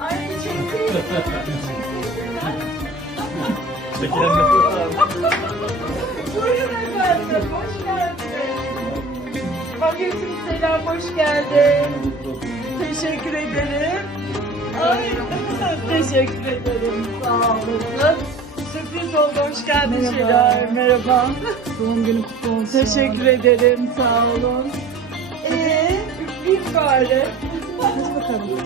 Ay çekil. Çekilen nefes abi. Buyurun efendim, hoş geldin. Aleyküm selam, hoş geldin. Teşekkür ederim. Ay, teşekkür ederim, sağ olasın. Sürpriz oldu, hoş geldin Merhaba. Şener. Merhaba. Doğum günü kutlu olsun. Teşekkür ederim, sağ olun. Bari. Hadi bakalım.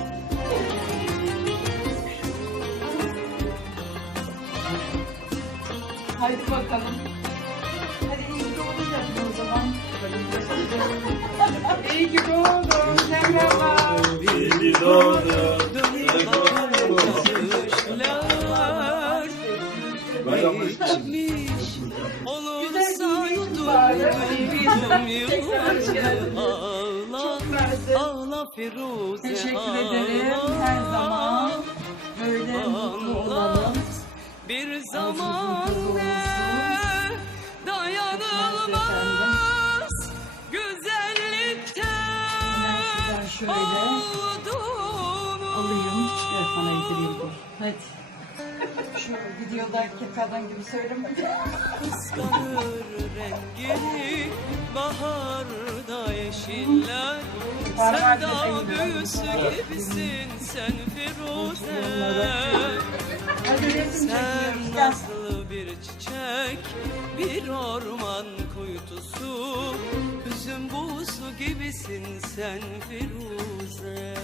Haydi bakalım. Hadi iyi ki doğdun yapın o zaman. iyi ki doğdun. Merhaba. İyi ki doğdun. Güzel giyinmiş bari. Firuze Teşekkür ederim. Her zaman böyle mutlu olalım. Bir zaman ne dayanılmaz güzellikten şöyle olduğunu alayım. Sana yedireyim dur. Hadi. Şu videodaki kadın gibi söyleme. Kıskanır rengini baharda yeşiller Sen dağ büyüsü gibisin sen Firuze. Sen nazlı bir çiçek bir orman kuytusu. Üzüm buzu gibisin sen Firuze